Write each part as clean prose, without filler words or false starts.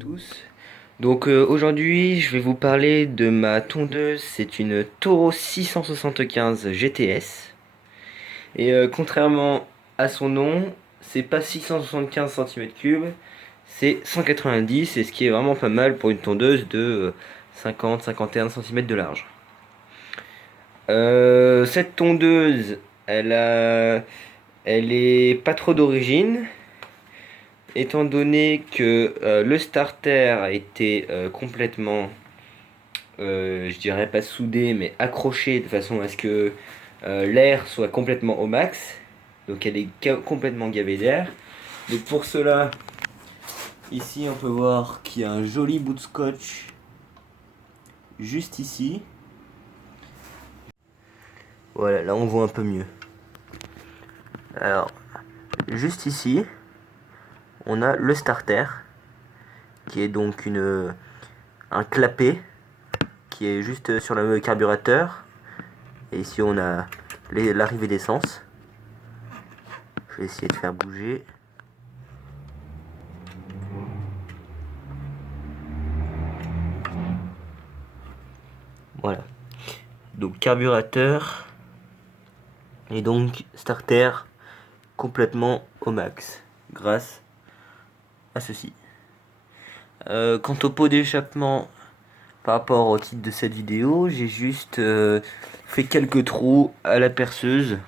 tous. Donc aujourd'hui je vais vous parler de ma tondeuse. C'est une Toro 675 GTS. Et contrairement à son nom, c'est pas 675 cm3, c'est 190, et ce qui est vraiment pas mal pour une tondeuse de 50-51 cm de large. Cette tondeuse, elle est pas trop d'origine, étant donné que le starter a été complètement, je dirais pas soudé, mais accroché de façon à ce que l'air soit complètement au max. Donc elle est complètement gavée d'air. Donc pour cela, ici on peut voir qu'il y a un joli bout de scotch juste ici. Voilà, là on voit un peu mieux. Alors, juste ici, on a le starter, qui est donc un clapet, qui est juste sur le carburateur. Et ici on a l'arrivée d'essence. Je vais essayer de faire bouger. Voilà. Donc carburateur. Et donc starter complètement au max grâce à ceci. Quant au pot d'échappement, par rapport au titre de cette vidéo, j'ai juste fait quelques trous à la perceuse.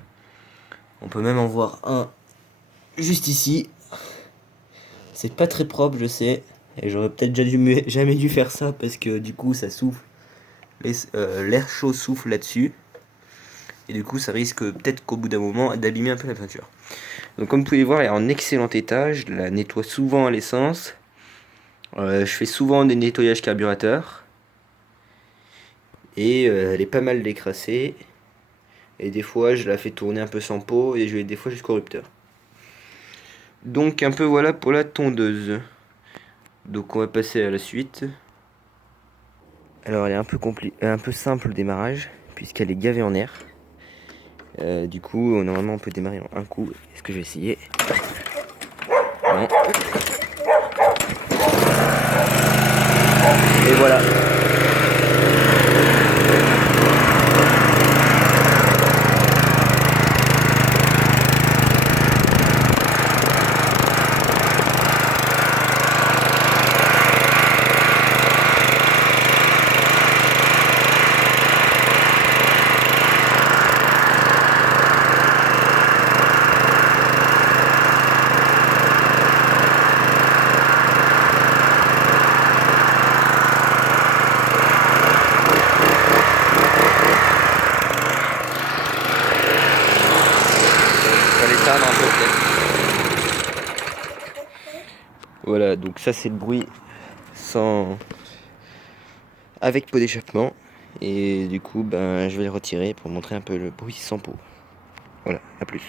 On peut même en voir un juste ici. C'est pas très propre, je sais, et j'aurais peut-être jamais dû faire ça parce que du coup ça souffle, l'air chaud souffle là-dessus. Et du coup ça risque peut-être qu'au bout d'un moment d'abîmer un peu la peinture. Donc comme vous pouvez voir, elle est en excellent état. Je la nettoie souvent à l'essence. Je fais souvent des nettoyages carburateurs. Et elle est pas mal décrassée. Et des fois je la fais tourner un peu sans pot. Et je vais des fois jusqu'au rupteur. Donc un peu voilà pour la tondeuse. Donc on va passer à la suite. Alors elle est un peu simple le démarrage, puisqu'elle est gavée en air. Du coup, normalement on peut démarrer en un coup. Est-ce que je vais essayer? Non. Et voilà. Voilà, donc ça c'est le bruit avec pot d'échappement. Et du coup je vais le retirer pour montrer un peu le bruit sans pot. Voilà, à plus.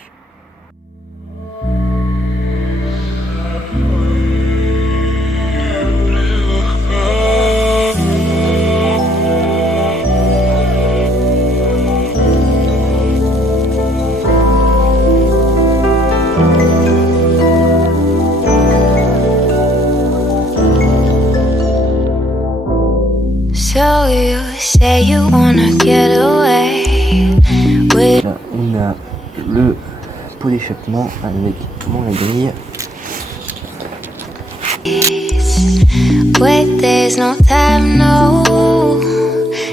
So you say you wanna get away with... Là, on a le pot d'échappement avec mon grille. Wait, there's no time, no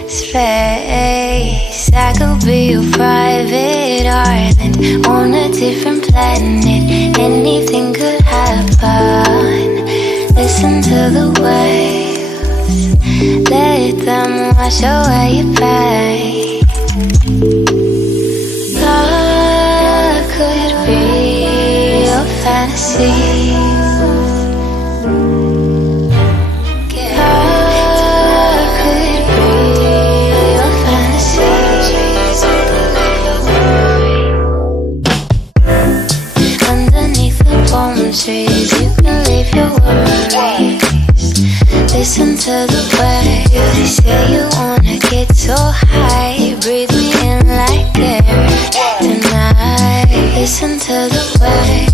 space. I could be your private island on a different planet. Anything could happen. Listen to the waves. Let them wash away your pain. I could be your fantasy. I could be your fantasy. Underneath the palm trees, you can leave your worries. Listen to the waves. They say you wanna get so high. Breathe me in like air tonight. Listen to the waves.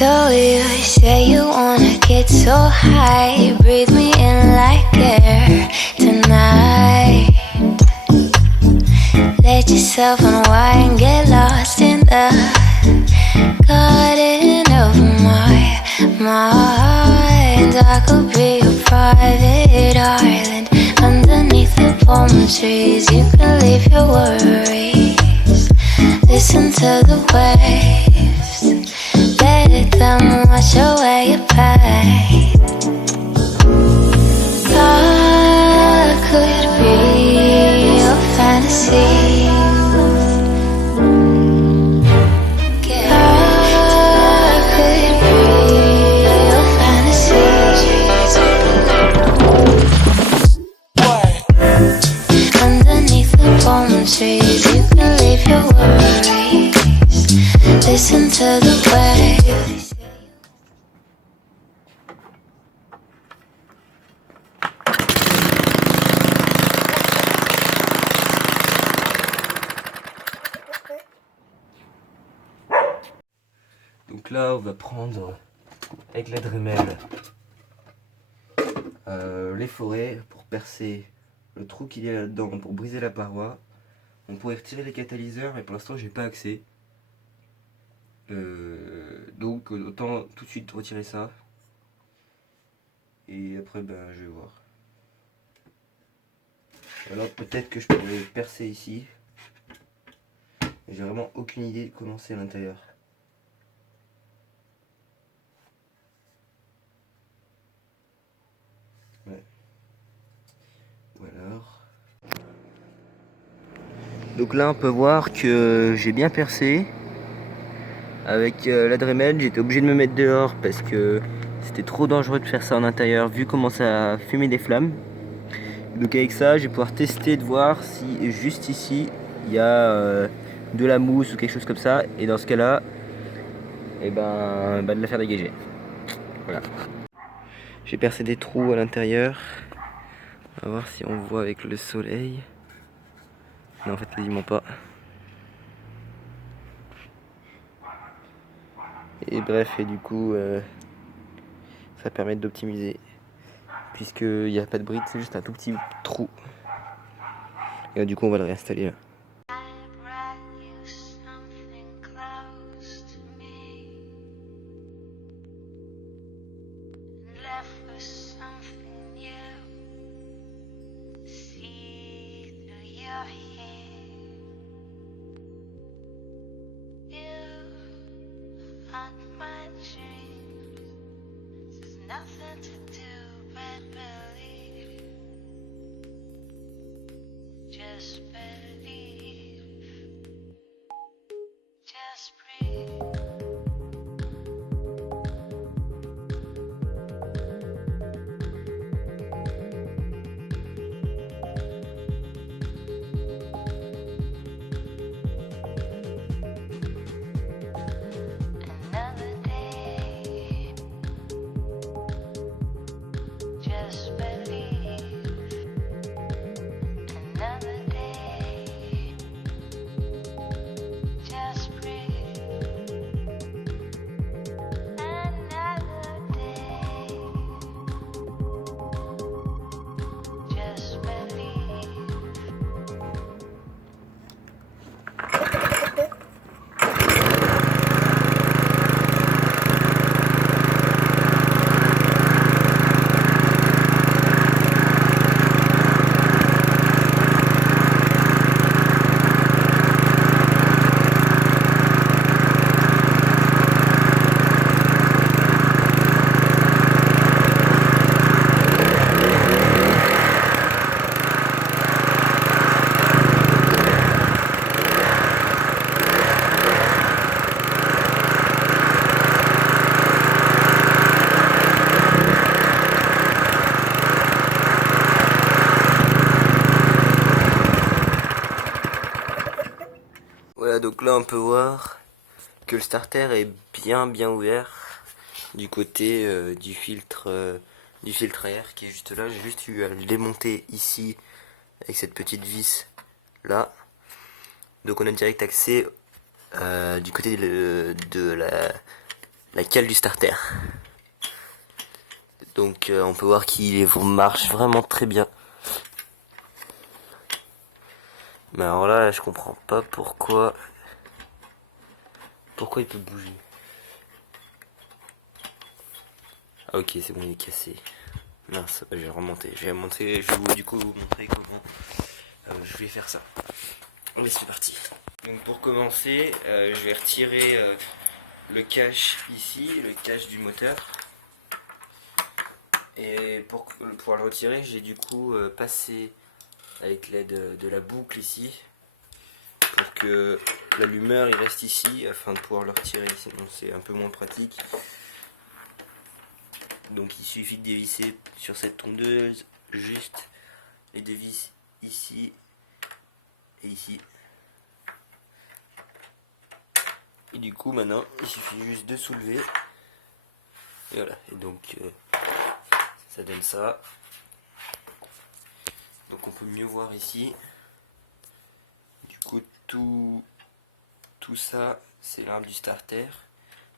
told you, say you wanna get so high. Breathe me in like air tonight. Let yourself unwind, get lost in the garden of my mind. I could be a private island underneath the palm trees. You can leave your worries, listen to the waves, let them wash away your pain. I could be your fantasy. Trees, you can leave your worries, listen to the waves. Donc là, on va prendre avec la Dremel les forêts pour percer le trou qu'il y a là-dedans, pour briser la paroi. On pourrait retirer les catalyseurs, mais pour l'instant j'ai pas accès. Donc autant tout de suite retirer ça. Et après je vais voir. Alors peut-être que je pourrais percer ici. J'ai vraiment aucune idée de comment c'est à l'intérieur. Ouais. Ou alors... Donc là on peut voir que j'ai bien percé. Avec la Dremel, j'étais obligé de me mettre dehors parce que c'était trop dangereux de faire ça en intérieur vu comment ça fumait des flammes. Donc avec ça, je vais pouvoir tester de voir si juste ici il y a de la mousse ou quelque chose comme ça. Et dans ce cas-là, de la faire dégager. Voilà. J'ai percé des trous à l'intérieur. On va voir si on voit avec le soleil. Non, en fait, quasiment pas. Et bref, et du coup, ça permet d'optimiser. Puisqu'il n'y a pas de briques, c'est juste un tout petit trou. Et là, du coup, on va le réinstaller là. Nothing to do but believe. Just believe. Just breathe. Another day. Just believe. Another day. Just breathe. Another day. Just believe. Voilà, donc là on peut voir que le starter est bien ouvert du côté du filtre air qui est juste là. J'ai juste eu à le démonter ici avec cette petite vis là. Donc on a direct accès du côté de la cale du starter. Donc on peut voir qu'il marche vraiment très bien. Mais alors là, je comprends pas pourquoi il peut bouger. Ah ok, c'est bon, il est cassé. Mince, je vais remonter. Je vais du coup vous montrer comment je vais faire ça. Allez, c'est parti. Donc pour commencer, je vais retirer le cache ici, le cache du moteur. Et pour pouvoir le retirer, j'ai du coup passé avec l'aide de la boucle ici pour que l'allumeur il reste ici afin de pouvoir le retirer, sinon c'est un peu moins pratique. Donc il suffit de dévisser sur cette tondeuse juste les deux vis ici et ici. Et du coup maintenant il suffit juste de soulever. Et voilà, et donc ça donne ça. Donc on peut mieux voir ici. Du coup tout ça c'est l'arbre du starter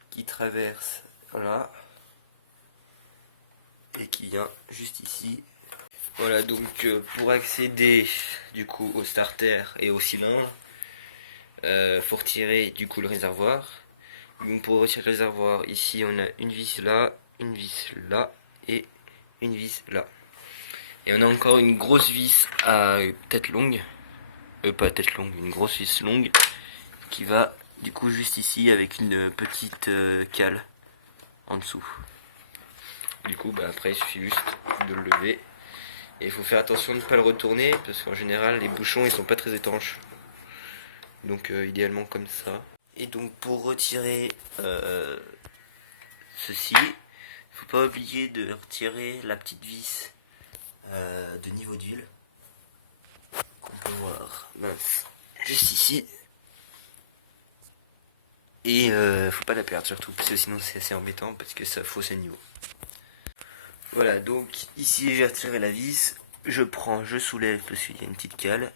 qui traverse là et qui vient juste ici. Voilà, donc pour accéder du coup au starter et au cylindre, faut retirer du coup le réservoir. Donc pour retirer le réservoir, ici on a une vis là et une vis là. Et on a encore une grosse vis à tête longue, pas tête longue, une grosse vis longue qui va du coup juste ici avec une petite cale en dessous. Du coup après il suffit juste de le lever. Et il faut faire attention de ne pas le retourner parce qu'en général les bouchons ils sont pas très étanches. Donc idéalement comme ça. Et donc pour retirer ceci, il faut pas oublier de retirer la petite vis de niveau d'huile qu'on peut voir mince juste ici. Et faut pas la perdre surtout parce que sinon c'est assez embêtant parce que ça fausse le niveau. Voilà, donc ici j'ai retiré la vis, je soulève parce qu'il y a une petite cale.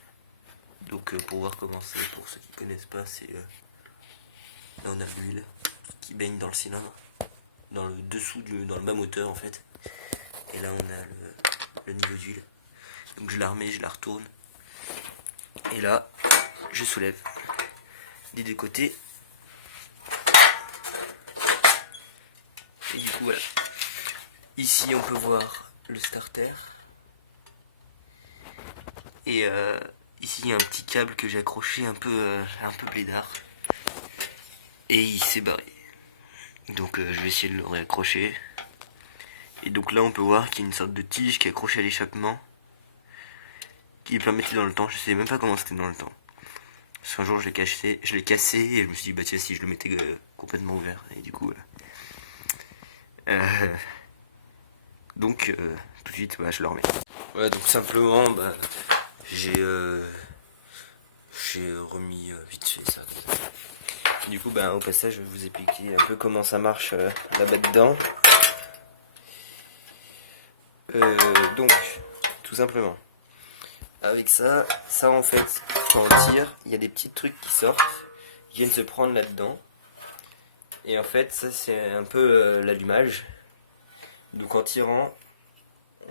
Donc pour voir comment c'est, pour ceux qui ne connaissent pas, c'est là on a l'huile qui baigne dans le cylindre, dans le dessous, dans le bas moteur en fait. Et là on a le niveau d'huile. Donc je la remets, je la retourne. Et là, je soulève des deux côtés. Et du coup voilà. Ici on peut voir le starter. Et ici il y a un petit câble que j'ai accroché un peu blédard. Et il s'est barré. Donc je vais essayer de le réaccrocher. Et donc là on peut voir qu'il y a une sorte de tige qui est accrochée à l'échappement. Qui permettait dans le temps, je sais même pas comment c'était dans le temps. Parce qu'un jour je l'ai cassé et je me suis dit bah tiens si je le mettais complètement ouvert. Et du coup donc tout de suite je le remets. Voilà donc simplement j'ai remis vite fait ça. Du coup au passage je vais vous expliquer un peu comment ça marche là-bas dedans. Donc tout simplement avec ça en fait quand on tire il y a des petits trucs qui sortent qui viennent se prendre là-dedans et en fait ça c'est un peu l'allumage. Donc en tirant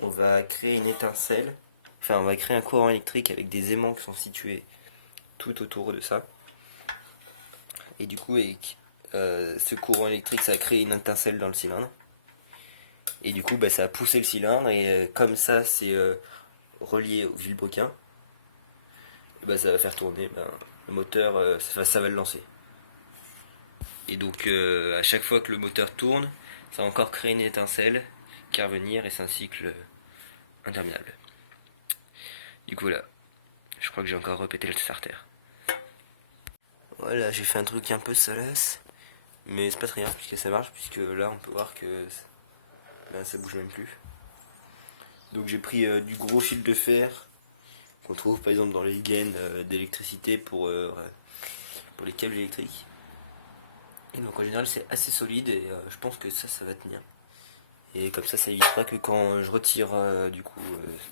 on va créer une étincelle, enfin on va créer un courant électrique avec des aimants qui sont situés tout autour de ça. Et du coup avec ce courant électrique ça a créé une étincelle dans le cylindre. Et du coup ça a poussé le cylindre et comme ça c'est relié au vilebrequin, et ça va faire tourner le moteur, ça va le lancer. Et donc à chaque fois que le moteur tourne, ça va encore créer une étincelle qui va revenir et c'est un cycle interminable. Du coup là, je crois que j'ai encore répété le starter. Voilà, j'ai fait un truc un peu salace, mais c'est pas très grave puisque ça marche, puisque là on peut voir que ça bouge même plus. Donc j'ai pris du gros fil de fer qu'on trouve par exemple dans les gaines d'électricité pour les câbles électriques. Et donc en général c'est assez solide et je pense que ça va tenir. Et comme ça évitera que quand je retire du coup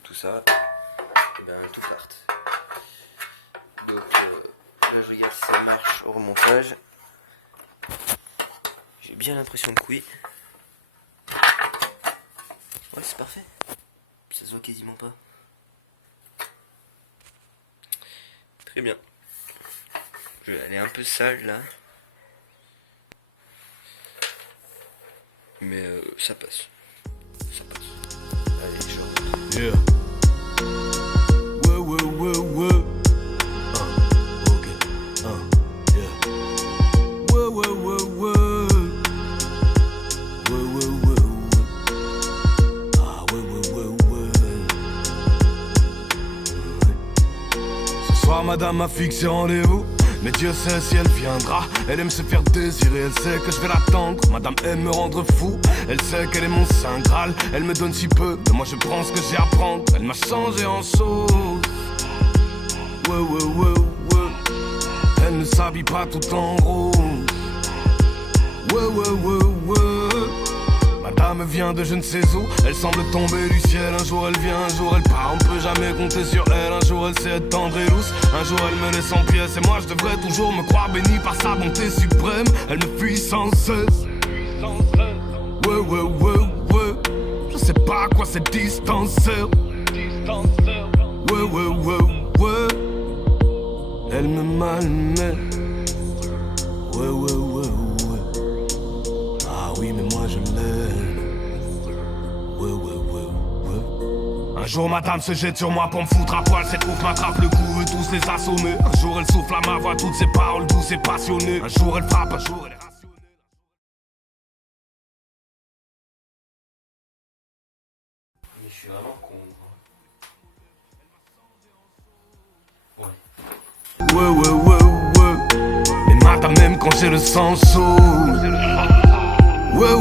tout ça, tout parte. Donc là je regarde si ça marche au remontage. J'ai bien l'impression que oui. Ouais, c'est parfait. Ça se voit quasiment pas. Très bien. Je vais aller un peu sale là. Mais ça passe. Ça passe. Allez, je rentre. Yeah. Ouais. Ok. Yeah. Ouais. Ah, ouais. Ce soir, madame m'a fixé rendez-vous. Mais Dieu sait si elle viendra. Elle aime se faire désirer, elle sait que je vais l'attendre. Madame aime me rendre fou, elle sait qu'elle est mon saint Graal. Elle me donne si peu, mais moi je prends ce que j'ai à prendre. Elle m'a changé en sauce. Ouais. Elle ne s'habille pas tout en rose. Ouais. Madame vient de je ne sais où. Elle semble tomber du ciel. Un jour elle vient, un jour elle part. On peut jamais compter sur elle. Un jour elle sait être tendre et douce. Un jour elle me laisse en pièces. Et moi je devrais toujours me croire béni par sa bonté suprême. Elle me fuit sans cesse. Ouais. Je sais pas à quoi cette distance sert. Ouais. Elle me malmène. Ouais. Ah oui, mais moi je l'aime. Ouais. Un jour madame se jette sur moi pour me foutre à poil. Cette ouf m'attrape le cou, veut tous les assommer. Un jour elle souffle à ma voix toutes ses paroles douces et passionnées. Un jour elle frappe, un jour elle est rationnelle. Mais je suis vraiment con. Ouais. Mais madame même quand j'ai le sang chaud. Ouais.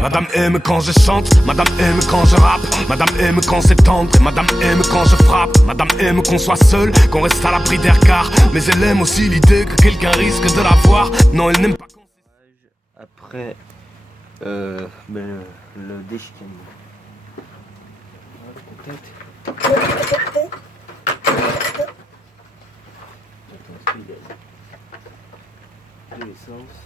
Madame aime quand je chante, madame aime quand je rappe. Madame aime quand c'est tendre, et madame aime quand je frappe. Madame aime qu'on soit seul, qu'on reste à l'abri des regards. Mais elle aime aussi l'idée que quelqu'un risque de la voir. Non, elle n'aime pas. Après, le déchiquement. De l'essence.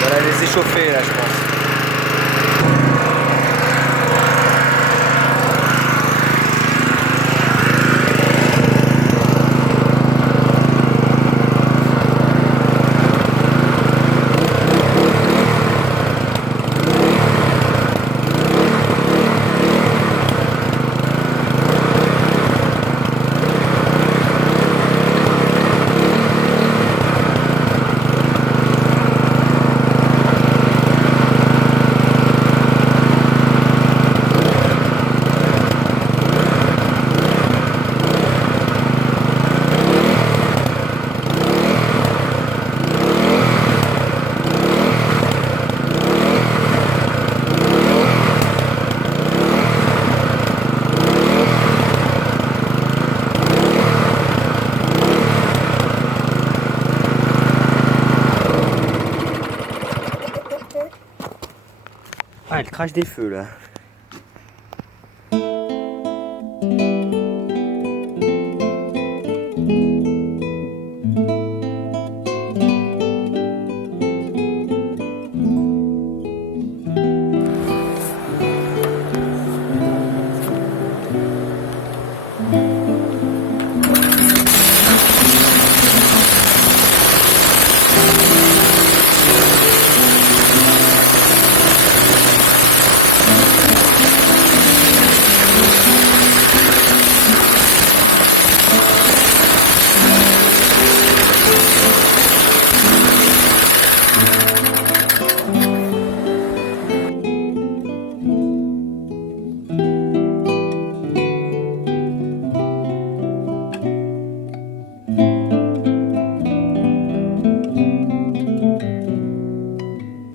Voilà, les échauffer là, je pense. Ah, elle crache des feux là.